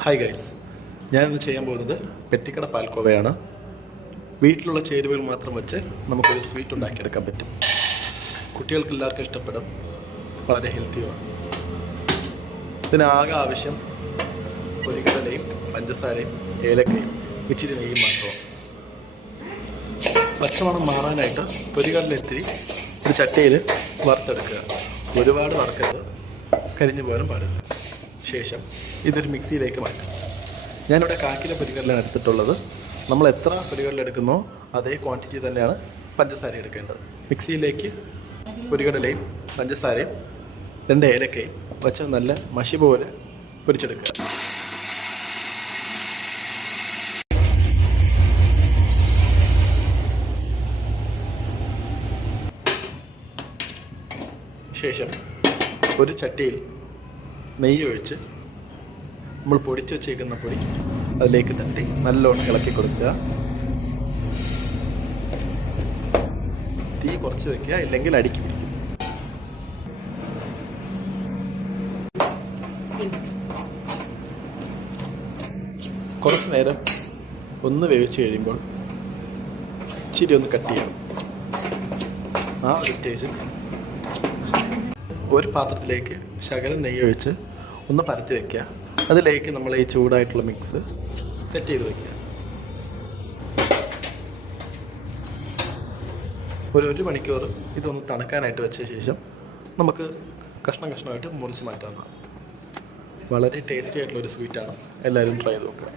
Hi guys, ഞാനിന്ന് ചെയ്യാൻ പോകുന്നത് പെട്ടിക്കട പാൽക്കോവയാണ്. വീട്ടിലുള്ള ചേരുവകൾ മാത്രം വെച്ച് നമുക്കൊരു സ്വീറ്റ് ഉണ്ടാക്കിയെടുക്കാൻ പറ്റും. കുട്ടികൾക്ക് എല്ലാവർക്കും ഇഷ്ടപ്പെടും, വളരെ ഹെൽത്തിയുമാണ്. ഇതിനാകെ ആവശ്യം പൊരിക്കടലയും പഞ്ചസാരയും ഏലക്കയും ഇച്ചിരി നെയ്യും മാത്രമാണ്. പച്ചമണം മാറാനായിട്ട് പൊരിക്കടല ഇത്തിരി ഒരു ചട്ടിയിൽ വറുത്തെടുക്കുക. ഒരുപാട് വറുക്കരുത്, കരിഞ്ഞു പോകാനും പാടില്ല. ശേഷം ഇതൊരു മിക്സിയിലേക്ക് മാറ്റും. ഞാനിവിടെ 1/4 കിലോ പൊരിക്കടലാണ് എടുത്തിട്ടുള്ളത്. നമ്മൾ എത്ര പൊരിക്കടല എടുക്കുന്നോ അതേ ക്വാണ്ടിറ്റി തന്നെയാണ് പഞ്ചസാര എടുക്കേണ്ടത്. മിക്സിയിലേക്ക് പൊരിക്കടലയും പഞ്ചസാരയും 2 ഏലക്കയും വെച്ച് നല്ല മഷി പോലെ പൊരിച്ചെടുക്കുക. ശേഷം ഒരു ചട്ടിയിൽ നെയ്യ് ഒഴിച്ച് നമ്മൾ പൊടിച്ച് വച്ചേക്കുന്ന പൊടി അതിലേക്ക് തട്ടി നല്ലോണം ഇളക്കി കൊടുക്കുക. തീ കുറച്ച് വെക്കുക, ഇല്ലെങ്കിൽ അടിക്ക് പിടിക്കും. കുറച്ച് നേരം ഒന്ന് വേവിച്ച് കഴിയുമ്പോൾ ഇച്ചിരി ഒന്ന് കട്ട് ചെയ്യണം. ആ ഒരു സ്റ്റേജിൽ ഒരു പാത്രത്തിലേക്ക് ശകലം നെയ്യ് ഒഴിച്ച് ഒന്ന് പരത്തി വയ്ക്കുക. അതിലേക്ക് നമ്മൾ ഈ ചൂടായിട്ടുള്ള മിക്സ് സെറ്റ് ചെയ്ത് വയ്ക്കുക. ഒരു മണിക്കൂർ ഇതൊന്ന് തണുക്കാനായിട്ട് വെച്ച ശേഷം നമുക്ക് കഷ്ണം കഷ്ണമായിട്ട് മുറിച്ച് മാറ്റാവുന്നതാണ്. വളരെ ടേസ്റ്റി ആയിട്ടുള്ളൊരു സ്വീറ്റാണ്. എല്ലാവരും ട്രൈ ചെയ്ത് നോക്കുക.